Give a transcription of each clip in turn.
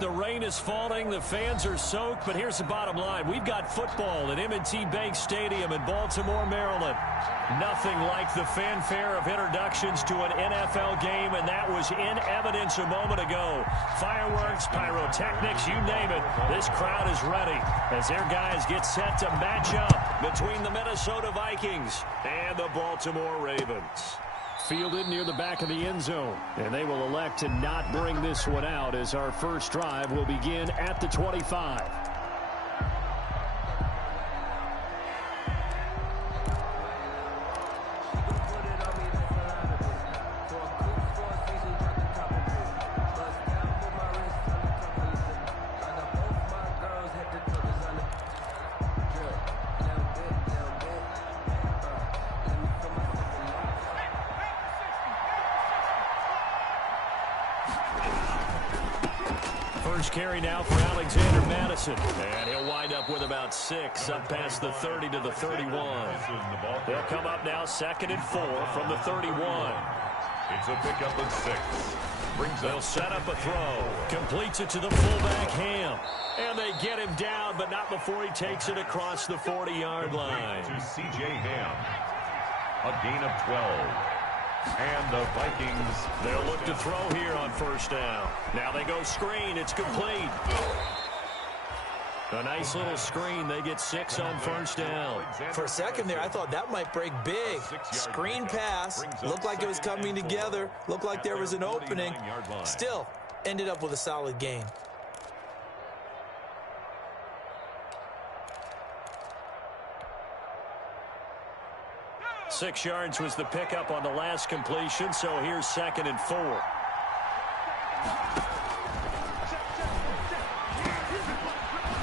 The rain is falling, the fans are soaked, but here's the bottom line. We've got football at M&T Bank Stadium in Baltimore, Maryland. Nothing like the fanfare of introductions to an NFL game, and that was in evidence a moment ago. Fireworks, pyrotechnics, you name it. This crowd is ready as their guys get set to match up between the Minnesota Vikings and the Baltimore Ravens. Fielded near the back of the end zone, and they will elect to not bring this one out as our first drive will begin at the 25. First carry now for Alexander Madison. And he'll wind up with about 6 up past the 30 to the 31. They'll come up now 2nd and 4 from the 31. It's a pickup of 6. They'll set up a throw. Completes it to the fullback, Ham. And they get him down, but not before he takes it across the 40-yard line. To C.J. Ham. A gain of 12. And the Vikings, they'll look to throw here on first down. Now they go screen. It's complete. A nice little screen. They get 6 on first down. For a second there, I thought that might break big. Screen pass. Looked like it was coming together. Looked like there was an opening. Still, ended up with a solid gain. Six yards was the pickup on the last completion, so here's 2nd and 4.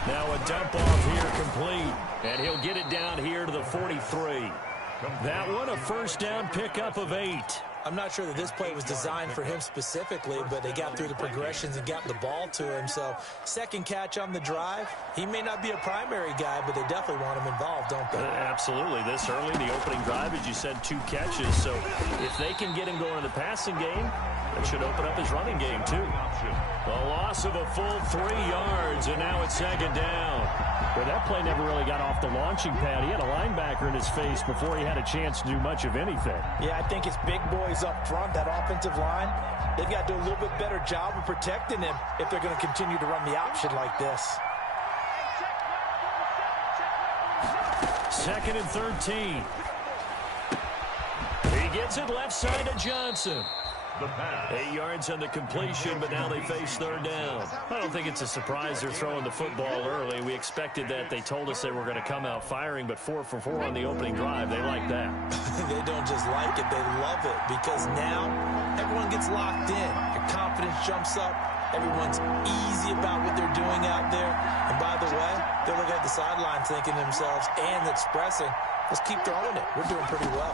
Now a dump off here complete, and he'll get it down here to the 43. That one a first down pickup of 8. I'm not sure that this play was designed for him specifically, but they got through the progressions and got the ball to him. So, second catch on the drive. He may not be a primary guy, but they definitely want him involved, don't they? Absolutely. This early in the opening drive, as you said, 2 catches. So, if they can get him going in the passing game, that should open up his running game, too. A loss of a full 3 yards, and now it's 2nd down. Well, that play never really got off the launching pad. He had a linebacker in his face before he had a chance to do much of anything. Yeah, I think it's big boys up front, that offensive line. They've got to do a little bit better job of protecting him if they're going to continue to run the option like this. 2nd and 13. He gets it left side to Johnson. 8 yards on the completion, but now they face 3rd down. I don't think it's a surprise they're throwing the football early. We expected that. They told us they were going to come out firing, but 4 for 4 on the opening drive. They like that. They don't just like it, they love it, because now everyone gets locked in. Your confidence jumps up. Everyone's easy about what they're doing out there. And by the way, they're looking at the sideline thinking to themselves and expressing, let's keep throwing it. We're doing pretty well.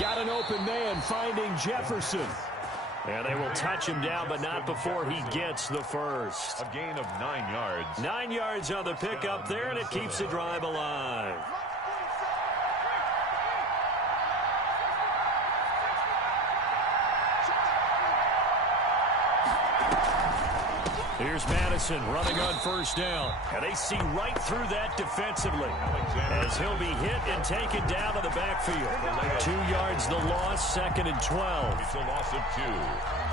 Got an open man finding Jefferson. And they will touch him down, but not before he gets the first. A gain of 9 yards. 9 yards on the pickup there, and it keeps the drive alive. Here's Madison running on first down. And they see right through that defensively as he'll be hit and taken down to the backfield. 2 yards the loss, 2nd and 12. It's a loss of 2.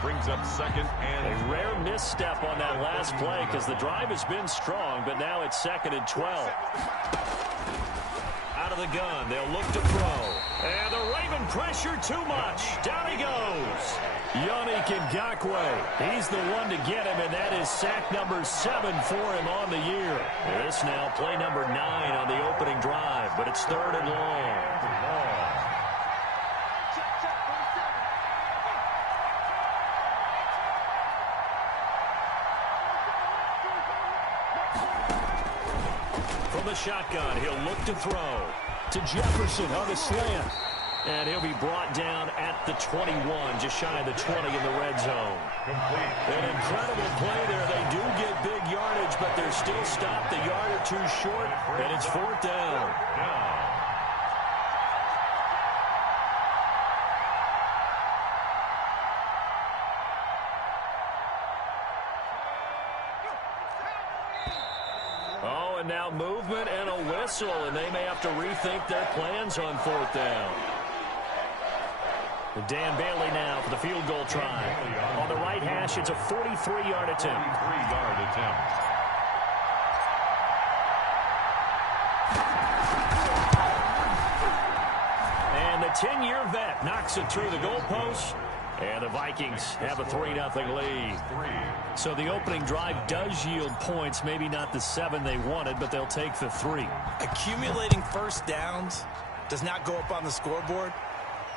Brings up 2nd and a rare misstep on that last play because the drive has been strong, but now it's 2nd and 12. Out of the gun, they'll look to throw. And the Raven pressure too much. Down he goes. Yannick Ngakoue. He's the one to get him, and that is sack number 7 for him on the year. This now play number 9 on the opening drive, but it's 3rd and long. From the shotgun, he'll look to throw to Jefferson on the slant. And he'll be brought down at the 21, just shy of the 20 in the red zone. An incredible play there. They do get big yardage, but they're still stopped a yard or 2 short, and it's 4th down. and now movement and a whistle, and they may have to rethink their plans on 4th down. Dan Bailey now for the field goal try. On the right hash, it's a 43-yard attempt. 43-yard attempt. And the 10-year vet knocks it through the goalpost. And the Vikings have a 3-0 lead. So the opening drive does yield points. Maybe not the 7 they wanted, but they'll take the 3. Accumulating first downs does not go up on the scoreboard,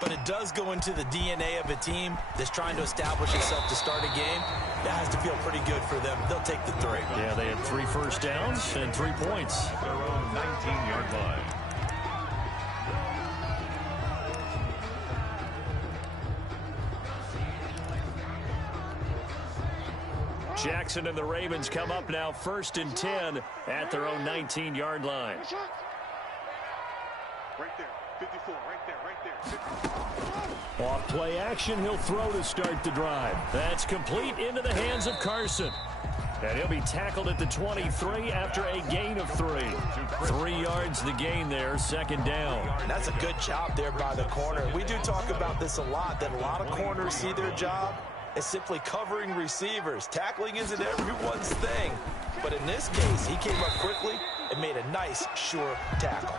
but it does go into the DNA of a team that's trying to establish itself to start a game. That has to feel pretty good for them. They'll take the 3. Yeah, they had 3 first downs and 3 points. Their own 19-yard line. Jackson and the Ravens come up now 1st and 10 at their own 19-yard line. Right there, 54, right there, 54. Off play action, he'll throw to start the drive. That's complete into the hands of Carson. And he'll be tackled at the 23 after a gain of 3. 3 yards the gain there, 2nd down. That's a good job there by the corner. We do talk about this a lot, that a lot of corners see their job as simply covering receivers. Tackling isn't everyone's thing. But in this case, he came up quickly and made a nice, sure tackle.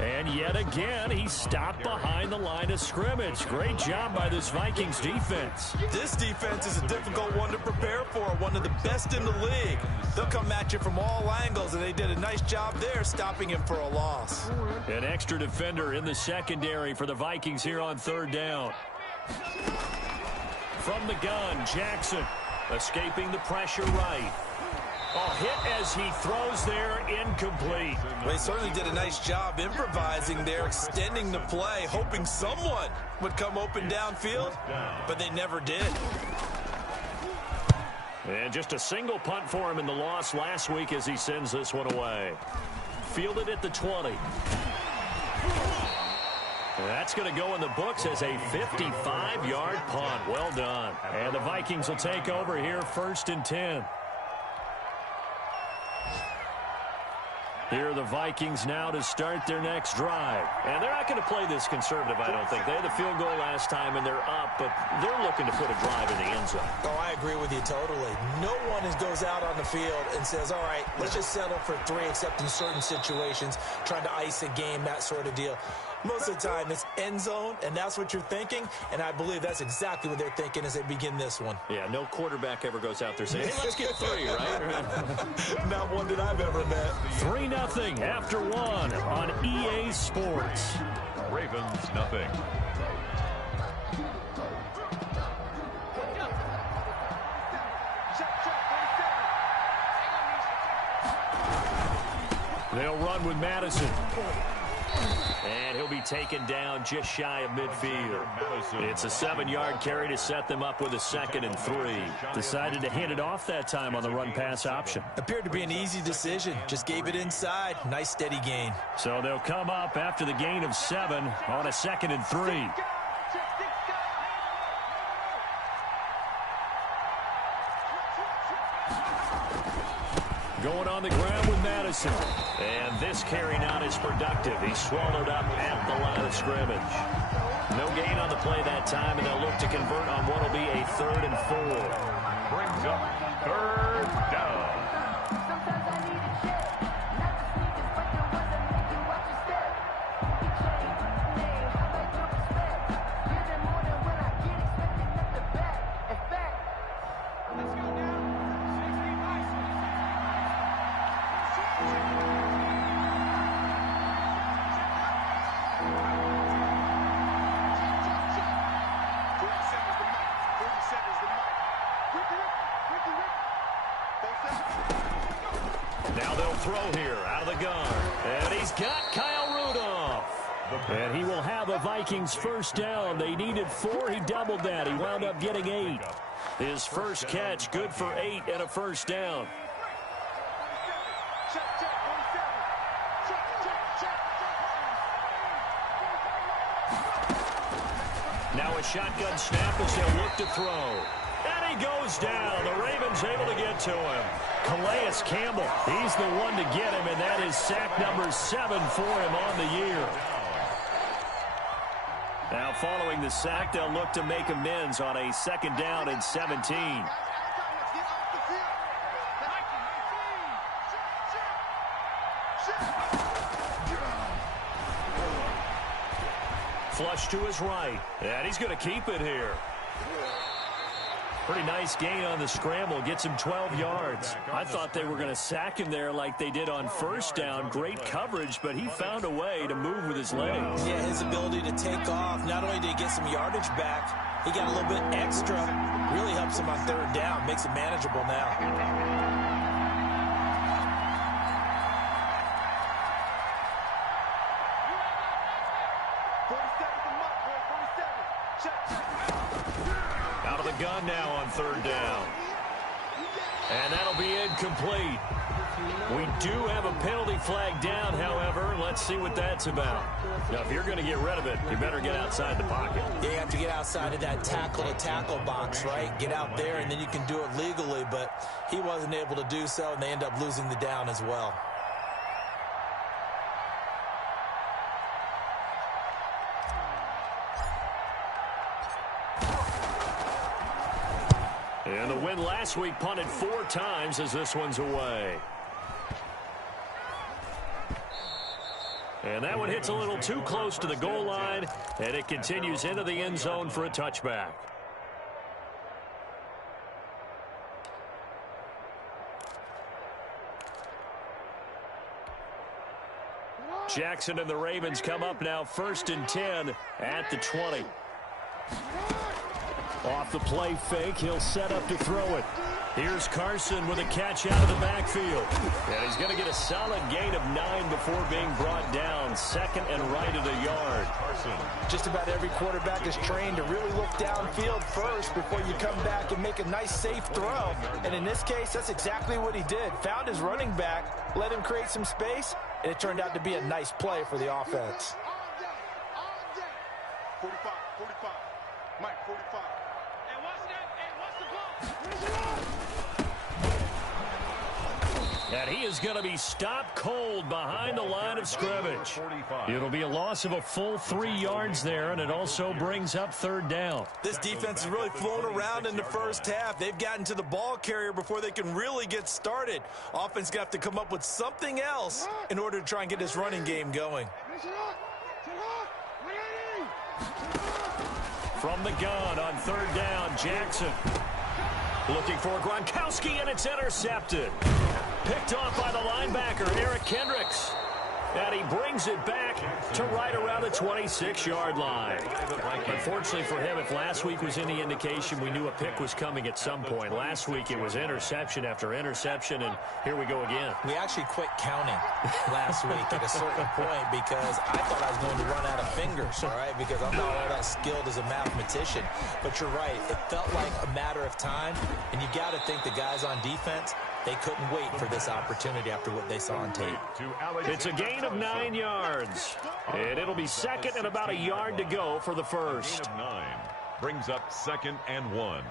And yet again, he stopped behind the line of scrimmage. Great job by this Vikings defense. This defense is a difficult one to prepare for, one of the best in the league. They'll come at you from all angles, and they did a nice job there stopping him for a loss. An extra defender in the secondary for the Vikings here on 3rd down. From the gun, Jackson escaping the pressure right. Oh, hit as he throws there, incomplete. They certainly did a nice job improvising there, extending the play, hoping someone would come open downfield, but they never did. And just a single punt for him in the loss last week as he sends this one away. Fielded at the 20. That's going to go in the books as a 55-yard punt. Well done. And the Vikings will take over here 1st and 10. Here are the Vikings now to start their next drive. And they're not going to play this conservative, I don't think. They had the field goal last time, and they're up, but they're looking to put a drive in the end zone. Oh, I agree with you totally. No one goes out on the field and says, all right, let's just settle for 3, except in certain situations, trying to ice a game, that sort of deal. Most of the time, it's end zone, and that's what you're thinking, and I believe that's exactly what they're thinking as they begin this one. Yeah, no quarterback ever goes out there saying, hey, let's get 3, right? Not one that I've ever met. 3-0 after 1 on EA Sports. Ravens, nothing. They'll run with Madison. And he'll be taken down just shy of midfield. It's a 7-yard carry to set them up with a 2nd and 3. Decided to hand it off that time on the run-pass option. Appeared to be an easy decision. Just gave it inside. Nice steady gain. So they'll come up after the gain of 7 on a 2nd and 3. Going on the ground with Madison. And this carry not as productive. He's swallowed up at the line of scrimmage. No gain on the play that time, and they'll look to convert on what will be a 3rd and 4. Brings up 3rd down. Now they'll throw here out of the gun. And he's got Kyle Rudolph. And he will have a Vikings 1st down. They needed 4. He doubled that. He wound up getting 8. His first catch, good for 8 and a 1st down. Now a shotgun snap as they'll look to throw. And he goes down. The Ravens one's able to get to him. Calais Campbell, he's the one to get him, and that is sack number 7 for him on the year. Now following the sack, they'll look to make amends on a 2nd down and 17. Flush to his right, and he's going to keep it here. Pretty nice gain on the scramble. Gets him 12 yards. I thought they were going to sack him there like they did on 1st down. Great coverage, but he found a way to move with his legs. Yeah, his ability to take off. Not only did he get some yardage back, he got a little bit extra. Really helps him on 3rd down. Makes it manageable now. Out of the gun now on 3rd down. And that'll be incomplete. We do have a penalty flag down, however. Let's see what that's about. Now, if you're going to get rid of it, you better get outside the pocket. Yeah, you have to get outside of that tackle-to-tackle box, right? Get out there, and then you can do it legally. But he wasn't able to do so, and they end up losing the down as well. And the win last week punted 4 times as this one's away. And that one hits a little too close to the goal line, and it continues into the end zone for a touchback. Jackson and the Ravens come up now 1st and 10 at the 20. Off the play fake, he'll set up to throw it. Here's Carson with a catch out of the backfield. And he's going to get a solid gain of 9 before being brought down. 2nd and right at a yard. Carson. Just about every quarterback is trained to really look downfield first before you come back and make a nice, safe throw. And in this case, that's exactly what he did. Found his running back, let him create some space, and it turned out to be a nice play for the offense. 45, 45. Mike, 45. And he is going to be stopped cold behind the line of scrimmage. It'll be a loss of a full 3 yards there, and it also brings up 3rd down. This defense has really flown around in the first half. They've gotten to the ball carrier before they can really get started. Offense got to come up with something else in order to try and get this running game going. From the gun on 3rd down, Jackson. Looking for Gronkowski, and it's intercepted. Picked off by the linebacker, Eric Kendricks. And he brings it back to right around the 26-yard line. Unfortunately for him, if last week was any indication, we knew a pick was coming at some point. Last week it was interception after interception, and here we go again. We actually quit counting last week at a certain point because I thought I was going to run out of fingers, all right, because I'm not all that skilled as a mathematician. But you're right. It felt like a matter of time, and you got to think the guys on defense, they couldn't wait for this opportunity after what they saw on tape. It's a gain of 9 yards. And it'll be 2nd and about a yard to go for the first. Gain of 9 brings up 2nd and 1.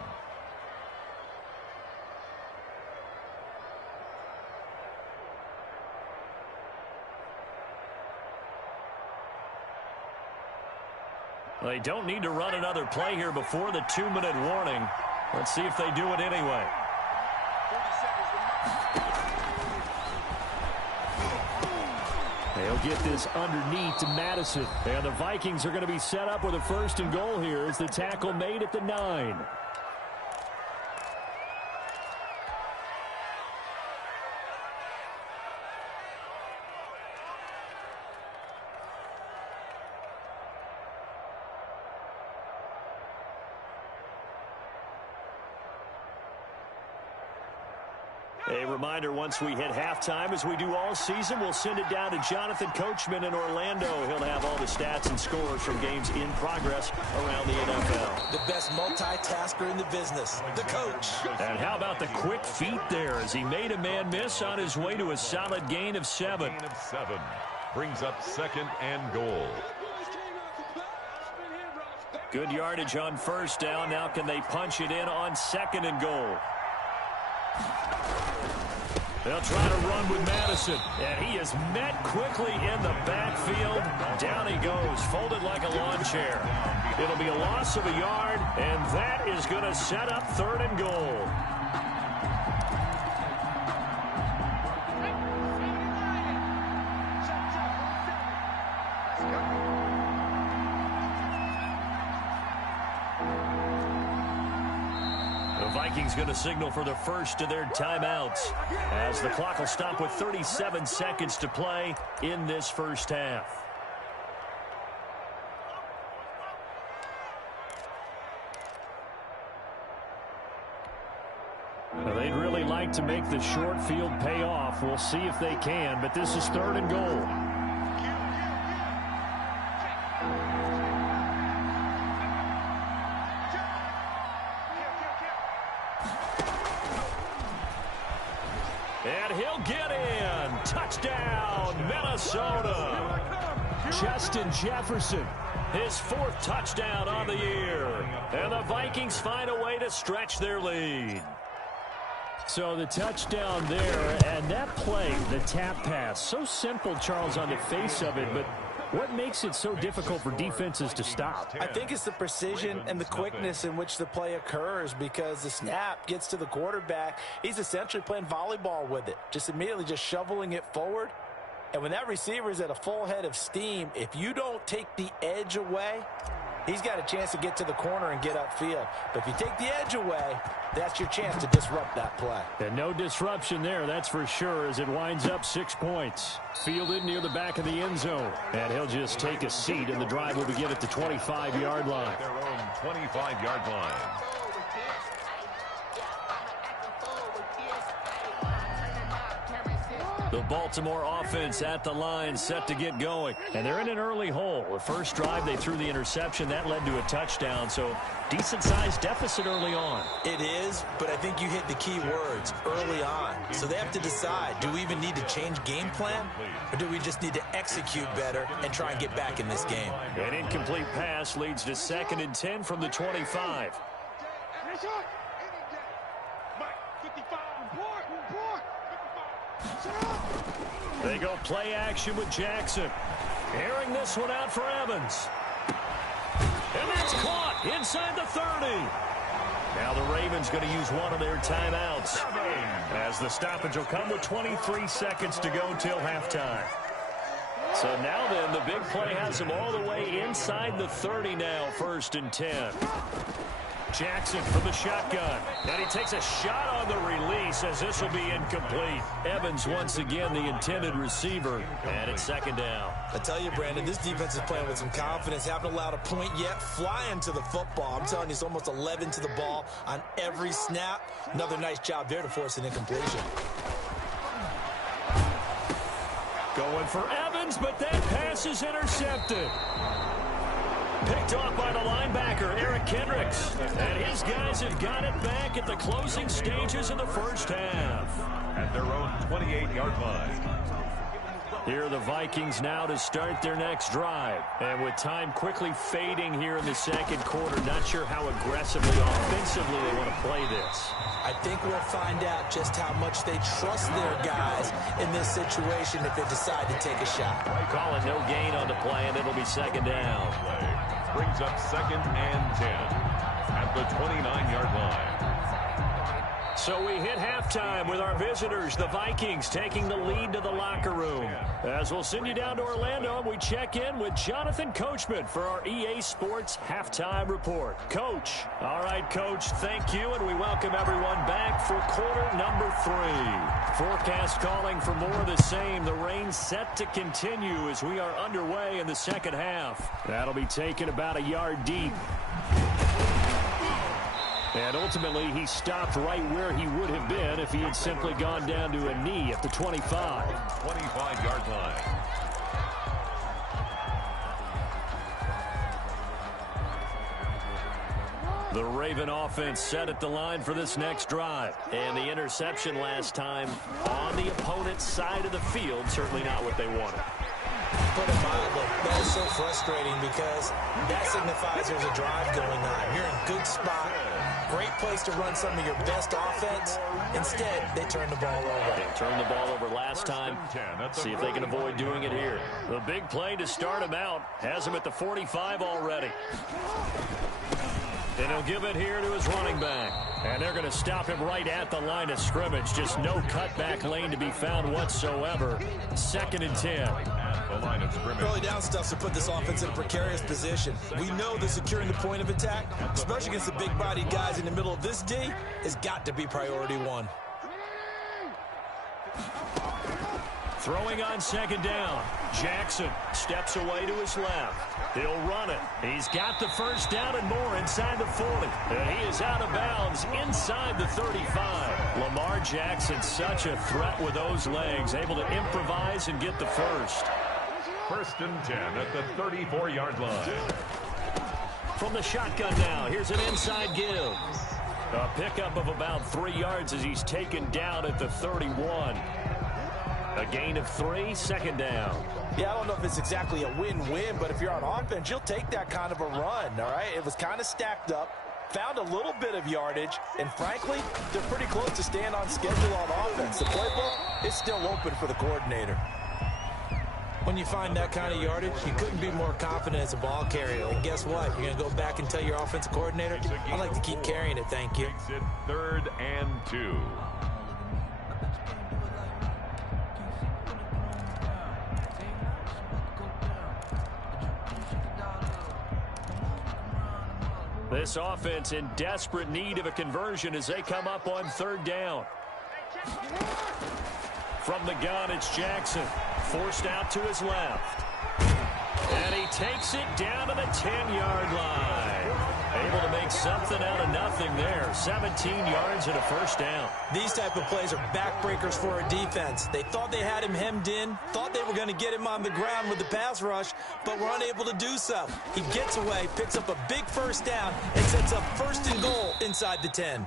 They don't need to run another play here before the 2-minute warning. Let's see if they do it anyway. They'll get this underneath to Madison. And the Vikings are going to be set up with a 1st and goal here as the tackle made at the 9. A reminder, once we hit halftime, as we do all season, we'll send it down to Jonathan Coachman in Orlando. He'll have all the stats and scores from games in progress around the NFL. The best multitasker in the business, the coach. And how about the quick feet there as he made a man miss on his way to a solid gain of 7. Gain of 7 brings up 2nd and goal. Good yardage on 1st down. Now can they punch it in on 2nd and goal? They'll try to run with Madison, and he is met quickly in the backfield. Down he goes, folded like a lawn chair. It'll be a loss of a yard, and that is going to set up 3rd and goal. The Vikings going to signal for the first of their timeouts as the clock will stop with 37 seconds to play in this first half. They'd really like to make the short field pay off. We'll see if they can, but this is 3rd and goal. And he'll get in. Touchdown, Minnesota. Justin Jefferson, his 4th touchdown on the year. And the Vikings find a way to stretch their lead. So the touchdown there, and that play, the tap pass, so simple, Charles, on the face of it, but what makes it so difficult for defenses to stop? I think it's the precision and the quickness in which the play occurs, because the snap gets to the quarterback. He's essentially playing volleyball with it, just immediately just shoveling it forward. And when that receiver is at a full head of steam, if you don't take the edge away, he's got a chance to get to the corner and get upfield. But if you take the edge away, that's your chance to disrupt that play. And no disruption there, that's for sure, as it winds up 6 points. Fielded near the back of the end zone. And he'll just take a seat, and the drive will begin at the 25-yard line. Their own 25-yard line. The Baltimore offense at the line, set to get going. And they're in an early hole. The first drive, they threw the interception. That led to a touchdown, so decent-sized deficit early on. It is, but I think you hit the key words, early on. So they have to decide, do we even need to change game plan, or do we just need to execute better and try and get back in this game? An incomplete pass leads to 2nd and 10 from the 25. They go play action with Jackson. Airing this one out for Evans. And that's caught inside the 30. Now the Ravens going to use one of their timeouts, as the stoppage will come with 23 seconds to go till halftime. So now then, the big play has him all the way inside the 30 now, 1st and 10. Jackson from the shotgun, and he takes a shot on the release, as this will be incomplete. Evans once again the intended receiver, and it's 2nd down. I tell you, Brandon, this defense is playing with some confidence. Haven't allowed a point yet, flying to the football. I'm telling you, it's almost 11 to the ball on every snap. Another nice job there to force an incompletion. Going for Evans, but that pass is intercepted. Picked off by the linebacker, Eric Kendricks. And his guys have got it back at the closing stages of the first half. At their own 28-yard line. Here are the Vikings now to start their next drive. And with time quickly fading here in the 2nd quarter, not sure how aggressively, offensively they want to play this. I think we'll find out just how much they trust their guys in this situation if they decide to take a shot. Calling no gain on the play, and it'll be 2nd down. Brings up 2nd and 10 at the 29-yard line. So we hit halftime with our visitors, the Vikings, taking the lead to the locker room. As we'll send you down to Orlando, we check in with Jonathan Coachman for our EA Sports Halftime Report. Coach. All right, Coach, thank you, and we welcome everyone back for quarter number 3. Forecast calling for more of the same. The rain set to continue as we are underway in the 2nd half. That'll be taken about a yard deep. And ultimately, he stopped right where he would have been if he had simply gone down to a knee at the 25. 25-yard line. The Raven offense set at the line for this next drive. And the interception last time on the opponent's side of the field, certainly not what they wanted. Put it mildly, that is so frustrating because that signifies there's a drive going on. You're in good spot. Great place to run some of your best offense. Instead, they turn the ball over. They turned the ball over last time. See if they can avoid doing it here. The big play to start him out has him at the 45 already. And he'll give it here to his running back. And they're going to stop him right at the line of scrimmage. Just no cutback lane to be found whatsoever. 2nd and 10. The line of scrimmage. Early down stuff to put this offense in a precarious position. We know that securing the point of attack, especially against the big-bodied guys in the middle of this D, has got to be priority one. Throwing on 2nd down. Jackson steps away to his left. He'll run it. He's got the first down and more inside the 40. And he is out of bounds inside the 35. Lamar Jackson, such a threat with those legs, able to improvise and get the first. 1st and 10 at the 34-yard line. From the shotgun now, here's an inside give. A pickup of about 3 yards as he's taken down at the 31. A gain of 3, 2nd down. Yeah, I don't know if it's exactly a win-win, but if you're on offense, you'll take that kind of a run, all right? It was kind of stacked up, found a little bit of yardage, and frankly, they're pretty close to staying on schedule on offense. The playbook is still open for the coordinator. When you find that kind of yardage, you couldn't be more confident as a ball carrier. And guess what? You're going to go back and tell your offensive coordinator, I'd like to keep carrying it, thank you. Makes it 3rd and 2. This offense in desperate need of a conversion as they come up on 3rd down. From the gun, it's Jackson. Forced out to his left. And he takes it down to the 10-yard line. Able to make something out of nothing there. 17 yards and a first down. These type of plays are backbreakers for a defense. They thought they had him hemmed in, thought they were going to get him on the ground with the pass rush, but were unable to do so. He gets away, picks up a big first down, and sets up 1st and goal inside the 10.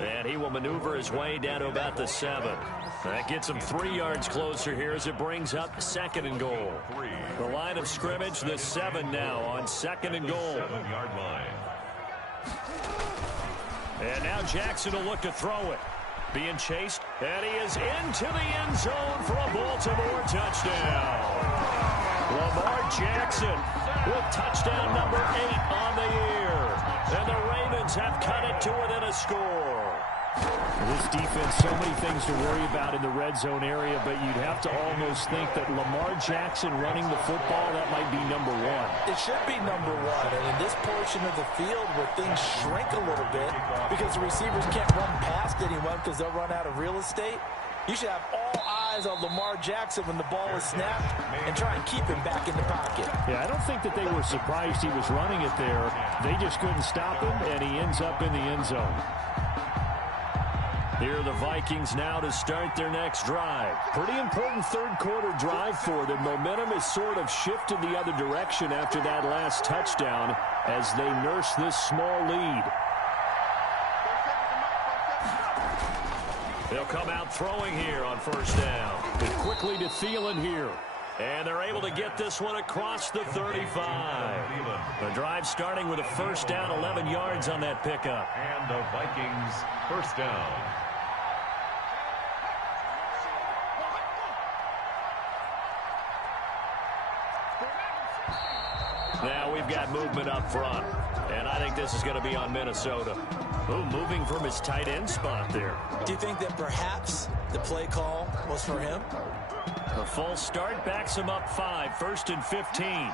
And he will maneuver his way down to about the 7. That gets him 3 yards closer here as it brings up 2nd and goal. The line of scrimmage, the 7 now on 2nd and goal. 7-yard line. And now Jackson will look to throw it. Being chased, and he is into the end zone for a Baltimore touchdown. Lamar Jackson with touchdown number 8 on the year. And the Ravens have cut it to within a score. This defense, so many things to worry about in the red zone area, but you'd have to almost think that Lamar Jackson running the football, that might be number 1. It should be number 1. And in this portion of the field where things shrink a little bit because the receivers can't run past anyone because they'll run out of real estate, you should have all eyes on Lamar Jackson when the ball is snapped and try and keep him back in the pocket. Yeah, I don't think that they were surprised he was running it there. They just couldn't stop him, and he ends up in the end zone. Here are the Vikings now to start their next drive. Pretty important third-quarter drive for them. Momentum has sort of shifted the other direction after that last touchdown as they nurse this small lead. They'll come out throwing here on 1st down. And quickly to Thielen here. And they're able to get this one across the 35. The drive starting with a 1st down, 11 yards on that pickup. And the Vikings 1st down. Now we've got movement up front. And I think this is going to be on Minnesota. Ooh, moving from his tight end spot there. Do you think that perhaps the play call was for him? The full start backs him up 5, 1st and 15.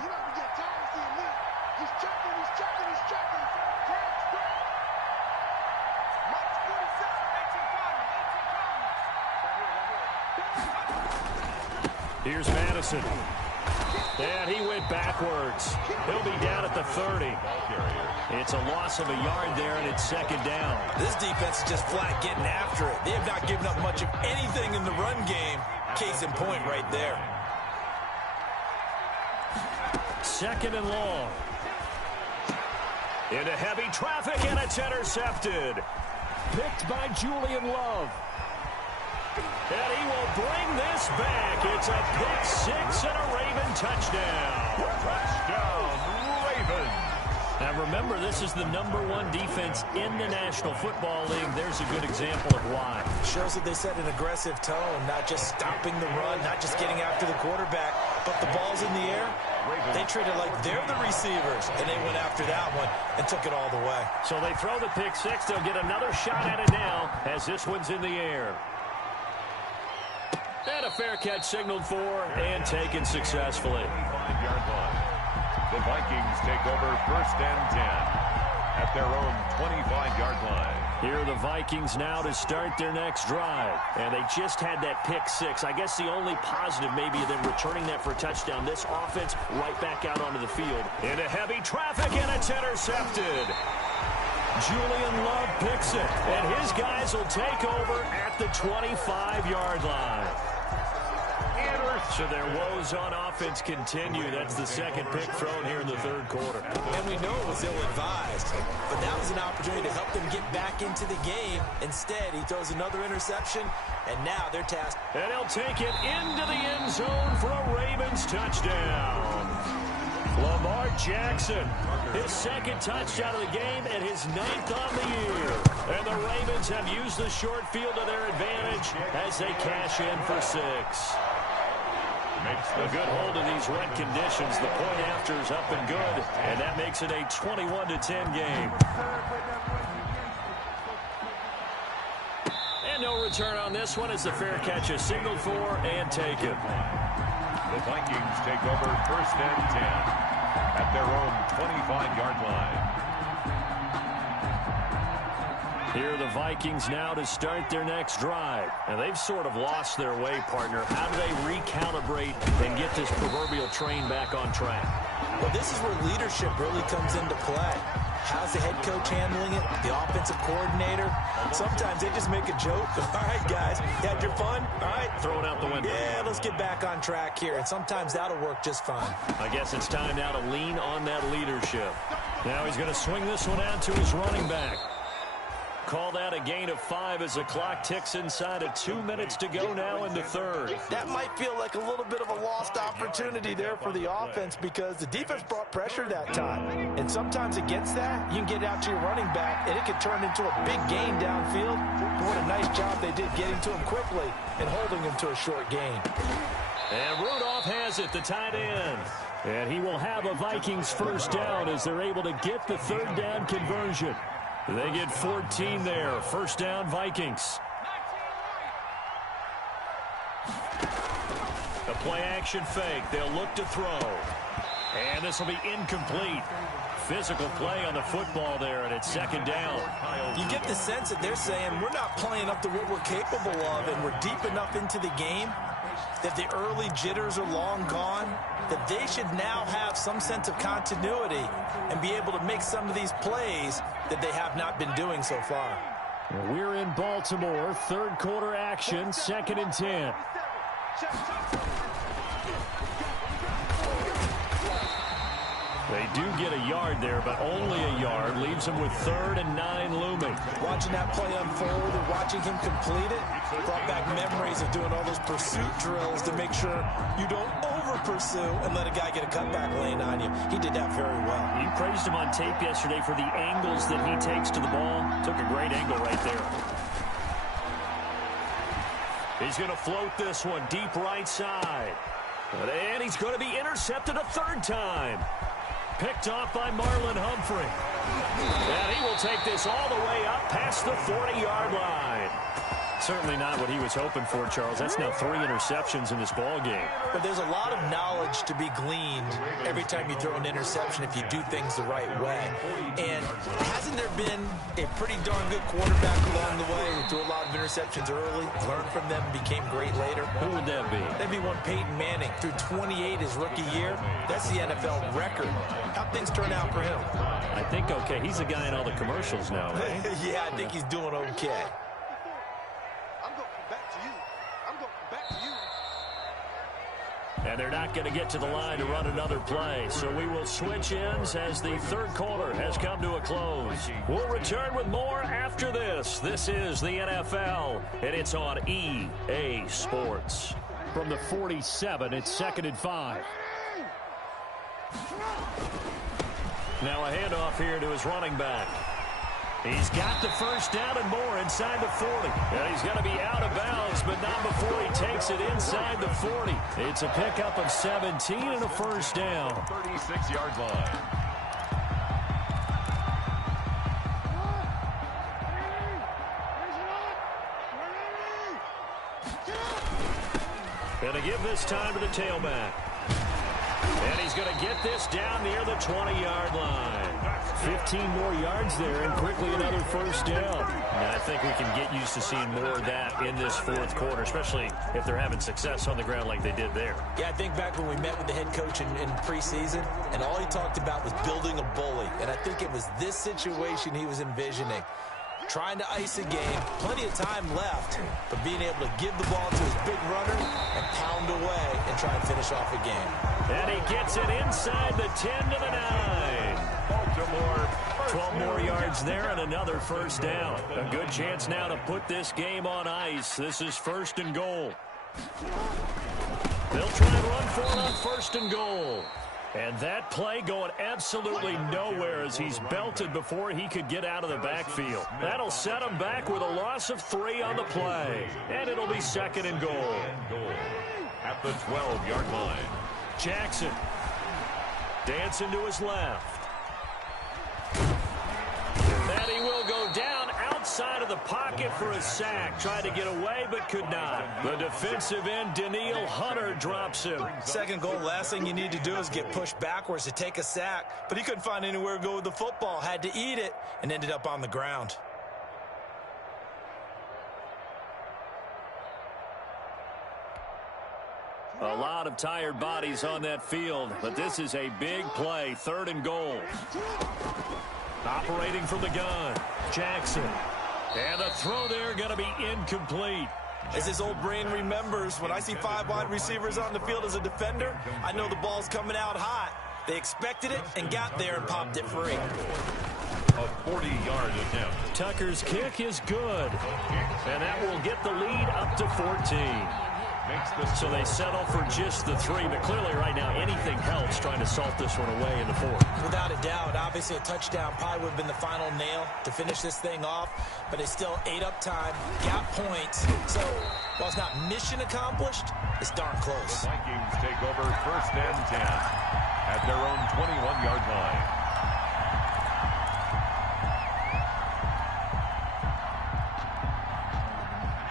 Here's Madison. And he went backwards. He'll be down at the 30. It's a loss of a yard there, and it's 2nd down. This defense is just flat getting after it. They have not given up much of anything in the run game. Case in point right there. 2nd and long. Into heavy traffic, and it's intercepted. Picked by Julian Love. And he will bring this back. It's a pick 6 and a Raven touchdown. Touchdown, Ravens. Now remember, this is the #1 defense in the National Football League. There's a good example of why. Shows that they set an aggressive tone, not just stopping the run, not just getting after the quarterback, but the ball's in the air. They treat it like they're the receivers, and they went after that one and took it all the way. So they throw the pick six. They'll get another shot at it now as this one's in the air. And a fair catch signaled for and taken successfully. 25-yard line. The Vikings take over 1st and 10 at their own 25-yard line. Here are the Vikings now to start their next drive. And they just had that pick six. I guess the only positive maybe of them returning that for a touchdown. This offense right back out onto the field. Into heavy traffic, and it's intercepted. Julian Love picks it, and his guys will take over at the 25-yard line. So their woes on offense continue. That's the second pick thrown here in the third quarter. And we know it was ill-advised, but that was an opportunity to help them get back into the game. Instead, he throws another interception, and now they're tasked. And he'll take it into the end zone for a Ravens touchdown. Lamar Jackson, his second touchdown of the game and his 9th on the year. And the Ravens have used the short field to their advantage as they cash in for 6. A good hold of these wet conditions. The point after is up and good, and that makes it a 21-10 game. And no return on this one as the fair catch is signaled for and taken. The Vikings take over 1st and 10 at their own 25-yard line. Here are the Vikings now to start their next drive. And they've sort of lost their way, partner. How do they recalibrate and get this proverbial train back on track? Well, this is where leadership really comes into play. How's the head coach handling it? The offensive coordinator? Sometimes they just make a joke. All right, guys, you had your fun? All right. Throw it out the window. Yeah, let's get back on track here. And sometimes that'll work just fine. I guess it's time now to lean on that leadership. Now he's going to swing this one out to his running back. Call that a gain of 5 as the clock ticks inside of 2 minutes to go now in the third. That might feel like a little bit of a lost opportunity there for the offense because the defense brought pressure that time. And sometimes against that, you can get out to your running back, and it could turn into a big gain downfield. But what a nice job they did getting to him quickly and holding him to a short gain. And Rudolph has it, the tight end. And he will have a Vikings first down as they're able to get the third down conversion. They get 14 there. First down, Vikings. The play-action fake. They'll look to throw. And this will be incomplete. Physical play on the football there, and it's second down. You get the sense that they're saying we're not playing up to what we're capable of, and we're deep enough into the game that the early jitters are long gone, that they should now have some sense of continuity and be able to make some of these plays that they have not been doing so far. We're in Baltimore, third quarter action, 2nd and 10. They do get a yard there, but only a yard. Leaves them with 3rd and 9 looming. Watching that play unfold and watching him complete it brought back memories of doing all those pursuit drills to make sure you don't over-pursue and let a guy get a cutback lane on you. He did that very well. You praised him on tape yesterday for the angles that he takes to the ball. Took a great angle right there. He's going to float this one deep right side. And he's going to be intercepted a 3rd time. Picked off by Marlon Humphrey. And he will take this all the way up past the 40-yard line. Certainly not what he was hoping for, Charles. That's now 3 interceptions in this ball game. But there's a lot of knowledge to be gleaned every time you throw an interception if you do things the right way. And hasn't there been a pretty darn good quarterback along the way who threw a lot of interceptions early, learned from them, became great later? Who would that be? That'd be one Peyton Manning. Threw 28 his rookie year. That's the NFL record. How'd things turn out for him? I think okay. He's the guy in all the commercials now, right? Yeah, I think he's doing okay. And they're not going to get to the line to run another play. So we will switch ends as the third quarter has come to a close. We'll return with more after this. This is the NFL, and it's on EA Sports. From the 47, it's 2nd and 5. Now a handoff here to his running back. He's got the first down and more inside the 40. And he's going to be out of bounds, but not before he takes it inside the 40. It's a pickup of 17 and a first down. 36-yard line. Going to give this time to the tailback. And he's going to get this down near the 20-yard line. 15 more yards there and quickly another first down. And I think we can get used to seeing more of that in this fourth quarter, especially if they're having success on the ground like they did there. Yeah, I think back when we met with the head coach in preseason, and all he talked about was building a bully. And I think it was this situation he was envisioning. Trying to ice a game, plenty of time left, but being able to give the ball to his big runner and pound away and try and finish off a game. And he gets it inside the 10 to the 9. Baltimore, 12 more yards there and another first down. A good chance now to put this game on ice. This is first and goal. They'll try and run for it on first and goal. And that play going absolutely nowhere as he's belted before he could get out of the backfield. That'll set him back with a loss of 3 on the play. And it'll be second and goal. At the 12-yard line. Jackson dancing to his left. And he will go down outside of the pocket for a sack. Tried to get away but could not. The defensive end, Daniil Hunter, drops him. Second goal, last thing you need to do is get pushed backwards to take a sack. But he couldn't find anywhere to go with the football. Had to eat it and ended up on the ground. A lot of tired bodies on that field, but this is a big play. Third and goal. Operating from the gun, Jackson. And the throw there going to be incomplete. As his old brain remembers, when I see 5 wide receivers on the field as a defender, I know the ball's coming out hot. They expected it and got there and popped it free. A 40-yard attempt. Tucker's kick is good. And that will get the lead up to 14. So they settle for just the 3, but clearly right now anything helps trying to salt this one away in the 4th. Without a doubt, obviously a touchdown probably would have been the final nail to finish this thing off, but they still ate up time, got points. So while it's not mission accomplished, it's darn close. The Vikings take over first and 10 at their own 21-yard line.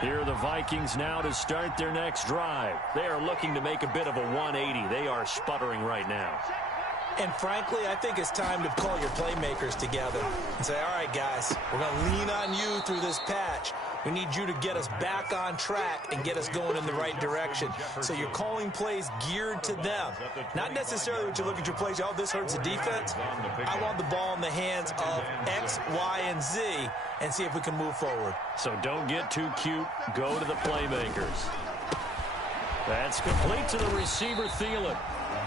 Here are the Vikings now to start their next drive. They are looking to make a bit of a 180. They are sputtering right now. And frankly, I think it's time to call your playmakers together and say, all right, guys, we're going to lean on you through this patch. We need you to get us back on track and get us going in the right direction. So you're calling plays geared to them. Not necessarily when you look at your plays, oh, this hurts the defense. I want the ball in the hands of X, Y, and Z and see if we can move forward. So don't get too cute. Go to the playmakers. That's complete to the receiver, Thielen.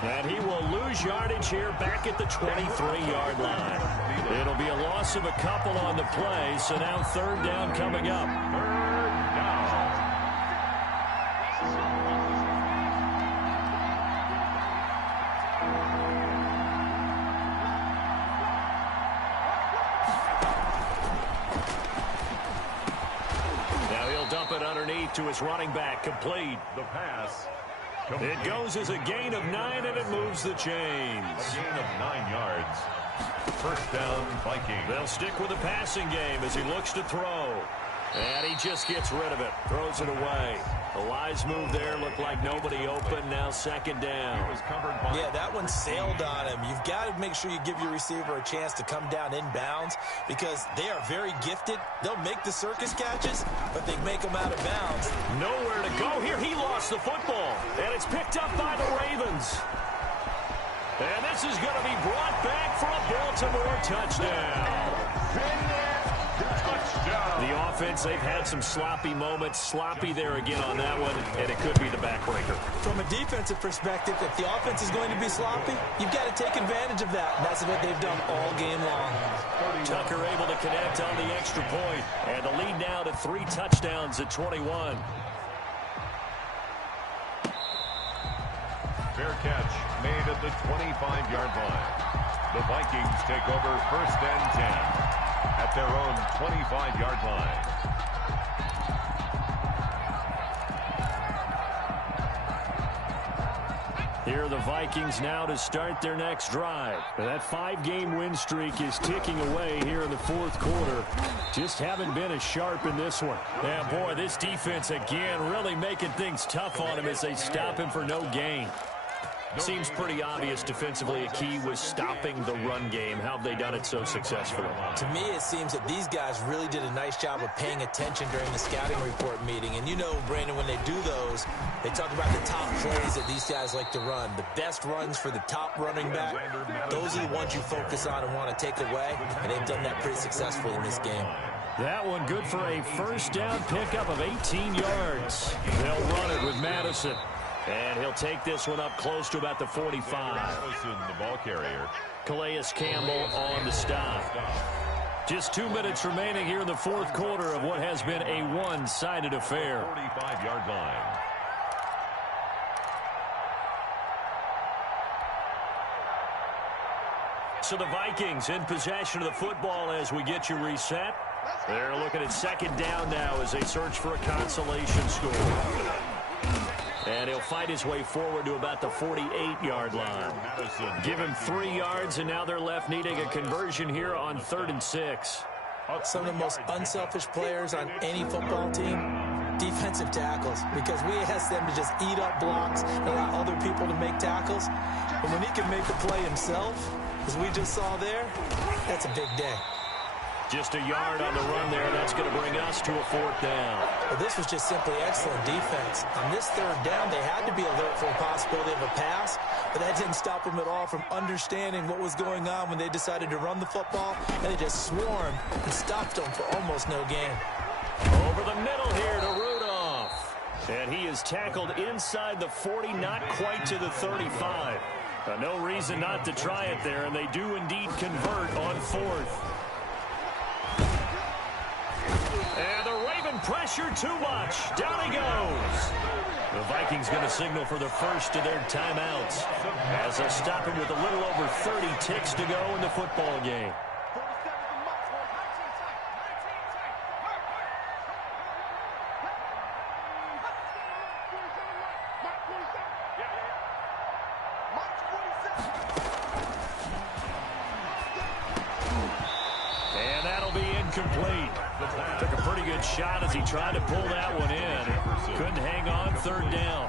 And he will lose yardage here back at the 23-yard line. It'll be a loss of a couple on the play, so now third down coming up. Third down. Now he'll dump it underneath to his running back, complete. The pass. It goes as a gain of 9, and it moves the chains. A gain of 9 yards. First down, Vikings. They'll stick with the passing game as he looks to throw. And he just gets rid of it, throws it away. A wise move there, looked like nobody open, now second down. Yeah, that one sailed on him. You've got to make sure you give your receiver a chance to come down inbounds because they are very gifted. They'll make the circus catches, but they make them out of bounds. Nowhere to go here. He lost the football, and it's picked up by the Ravens. And this is going to be brought back for a Baltimore touchdown. The offense, they've had some sloppy moments. Sloppy there again on that one, and it could be the backbreaker. From a defensive perspective, if the offense is going to be sloppy, you've got to take advantage of that. And that's what they've done all game long. Tucker able to connect on the extra point, and the lead now to 3 touchdowns at 21. Fair catch made at the 25-yard line. The Vikings take over 1st and 10 at their own 25-yard line. Here are the Vikings now to start their next drive. That 5-game win streak is ticking away here in the 4th quarter. Just haven't been as sharp in this one. Yeah, boy, this defense again really making things tough on him as they stop him for no gain. Seems pretty obvious defensively a key was stopping the run game. How have they done it so successfully? To me, it seems that these guys really did a nice job of paying attention during the scouting report meeting. And you know, Brandon, when they do those, they talk about the top plays that these guys like to run. The best runs for the top running back, those are the ones you focus on and want to take away. And they've done that pretty successfully in this game. That one good for a 1st down pickup of 18 yards. They'll run it with Madison. And he'll take this one up close to about the 45. Madison, the ball carrier. Calais Campbell on the stop. Just 2 minutes remaining here in the 4th quarter of what has been a one-sided affair. 45-yard line. So the Vikings in possession of the football as we get you reset. They're looking at 2nd down now as they search for a consolation score. And he'll fight his way forward to about the 48-yard line. Give him 3 yards, and now they're left needing a conversion here on 3rd and 6. Some of the most unselfish players on any football team, defensive tackles, because we ask them to just eat up blocks and allow other people to make tackles. And when he can make the play himself, as we just saw there, that's a big day. Just a yard on the run there. That's going to bring us to a 4th down. Well, this was just simply excellent defense. On this 3rd down, they had to be alert for the possibility of a pass, but that didn't stop them at all from understanding what was going on when they decided to run the football, and they just swarmed and stopped them for almost no gain. Over the middle here to Rudolph. And he is tackled inside the 40, not quite to the 35. No reason not to try it there, and they do indeed convert on 4th. And the Raven pressure too much. Down he goes. The Vikings going to signal for the first of their timeouts as they'll stop him with a little over 30 ticks to go in the football game. And that'll be incomplete. Took a pretty good shot as he tried to pull that one in. Couldn't hang on 3rd down.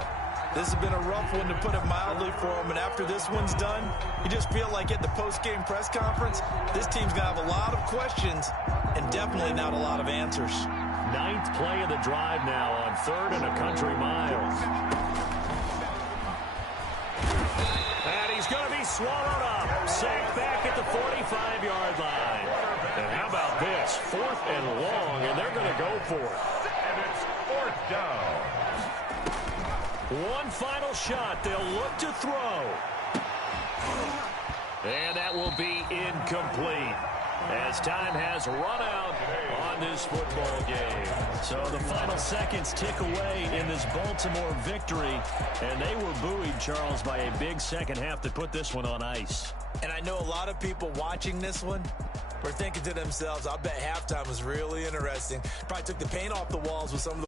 This has been a rough one, to put it mildly, for him. And after this one's done, you just feel like at the post-game press conference, this team's going to have a lot of questions and definitely not a lot of answers. 9th play of the drive now on 3rd and a country mile. And he's going to be swallowed up. Sacked back at the 45-yard line. And how about this? 4th and long, and they're going to go for it. And it's 4th down. One final shot. They'll look to throw. And that will be incomplete as time has run out on this football game. So the final seconds tick away in this Baltimore victory. And they were buoyed, Charles, by a big second half to put this one on ice. And I know a lot of people watching this one were thinking to themselves, I bet halftime was really interesting. Probably took the paint off the walls with some of the